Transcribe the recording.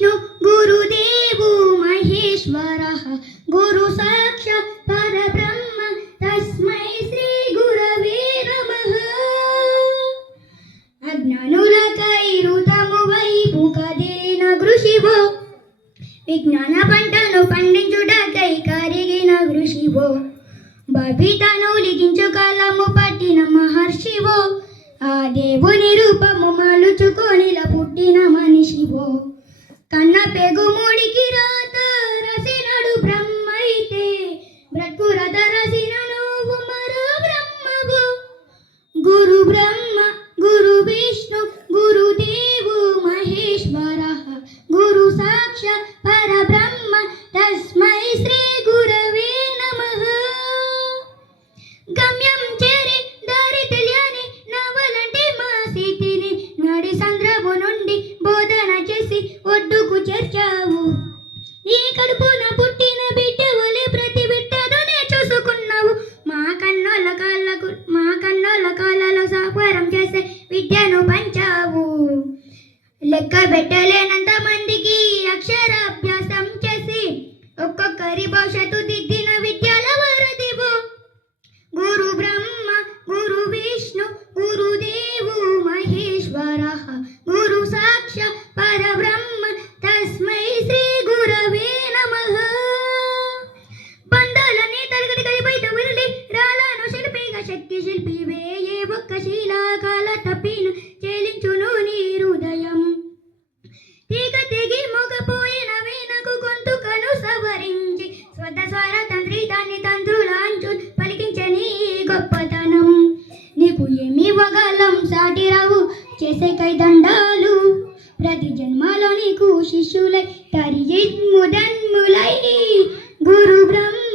विष्णु गुरुदेवो महेश्वरः गुरु साक्षात् परब्रह्म तस्मै श्री गुरवे नमः అజ్ఞానులకైరుతము వైపు కదిలిన కృషివో విజ్ఞాన పంటను పండించుటకై కరిగిన కృషివో భవితను లిఖించు కలము పట్టిన మహర్షివో ఆ దేవుని రూపము మలుచుకొనిలా పుట్టిన మనిషివో కన్న పెగు ముడికి రాత రసినడు బ్రహ్మ అయితే బ్రతుకు రథ రసిన నువ్వు మరో బ్రహ్మవు గురు బ్రహ్మ గురు విష్ణు గురుదేవో మహేశ్వరః గురు సాక్షాత్ పరబ్రహ్మ తస్మై శ్రీ గురవే నమః గమ్యం చేరి దారి తెలియని నవలంటి మా స్థితిని నడి సంద్రము నుండి బోధన చేసి ఒడ్డుకు చేర్చావు నీ కడుపున పుట్టిన బిడ్డ వలె ప్రతి బిడ్డతోనే చూసుకున్నావు మా కన్నుల కాళ్ళలో సాకారం చేసే విద్యను పంచావు లెక్క పెట్టలేనంత మందికి అక్షరాభ్యాసం చేసి ఒక్కొక్కరి భవిష్యత్తు దిద్దిన విద్యల వరదివు గురు బ్రహ్మ గురు విష్ణు గురుదేవో మహేశ్వరః గురు సాక్షాత్ పరబ్రహ్మ తస్మై శ్రీ గురవే నమః బంధాలన్నీ తరగతి కలిపైతే విరలి రాలను శిల్పిగా శక్తి శిల్పివే ఏ ఒక్క శీలాకాల తప్పిను చేలించును నీ హృదయం తీగ తెగి మొగపోయిన వీణకు గొంతుకను సవరించి స్వత స్వర తంత్రి దాన్ని తంత్రులాంచు పలికించని గొప్పతనం నీకు ఏమి వగలం సాటి రావు చేసే కైదండాలు ప్రతి జన్మలో నీకు శిష్యులై తరిగి ముదన్ములై గురు బ్రహ్మ